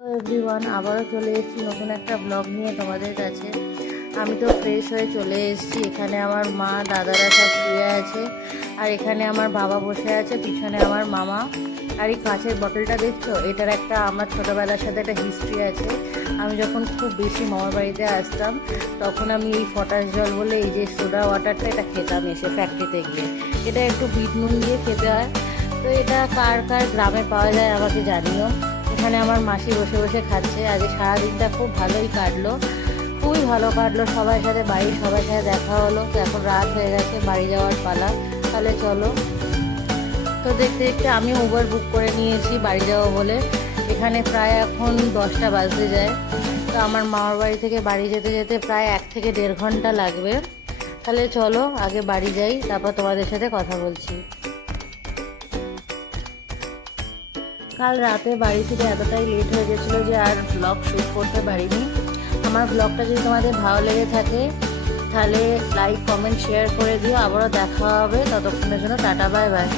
Everyone আবারও চলে এসেছি নতুন একটা ব্লগ নিয়ে তোমাদের কাছে। আমি তো ফ্রেশ হয়ে চলে এসেছি। এখানে আমার মা, দাদারা সব শুয়ে আছে আর এখানে আমার বাবা বসে আছে, পিছনে আমার মামা। আর এই কাঁচের বটলটা দেখছ? এটার একটা আমার ছোটোবেলার সাথে একটা হিস্ট্রি আছে। আমি যখন খুব বেশি মামার বাড়িতে আসতাম, তখন আমি এই পটাশ জল বলে এই যে সোডা ওয়াটারটা এটা খেতাম এসে ফ্যাক্টরিতে গিয়ে। এটা একটু বিট নুন দিয়ে খেতে হয়। তো এটা কার কার গ্রামে পাওয়া যায় আমাকে জানিও। এখানে আমার মাসি বসে বসে খাচ্ছে। আজকে সারাদিনটা খুব ভালোই কাটলো। খুবই ভালো কাটলো। সবার সাথে বাড়ির সবার সাথে দেখা হলো। তো এখন রাত হয়ে গেছে, বাড়ি যাওয়ার পালা। তাহলে চলো। তো দেখতে দেখতে আমি উবার বুক করে নিয়েছি, বাড়ি যাব বলে। এখানে প্রায় এখন দশটা বাজতে যায়। তো আমার মামার বাড়ি থেকে বাড়ি যেতে যেতে প্রায় এক থেকে দেড় ঘণ্টা লাগবে। তাহলে চলো, আগে বাড়ি যাই, তারপর তোমাদের সাথে কথা বলছি। কাল রাতে বাড়ি থেকে এতটাই লেট হয়ে গেছিল যে আর ব্লগ শ্যুট করতে পারিনি। আমার ব্লগটা যদি তোমাদের ভালো লেগে থাকে, তাহলে লাইক কমেন্ট শেয়ার করে দিও। আবারও দেখা হবে ততক্ষণের জন্য টাটা বাই বাই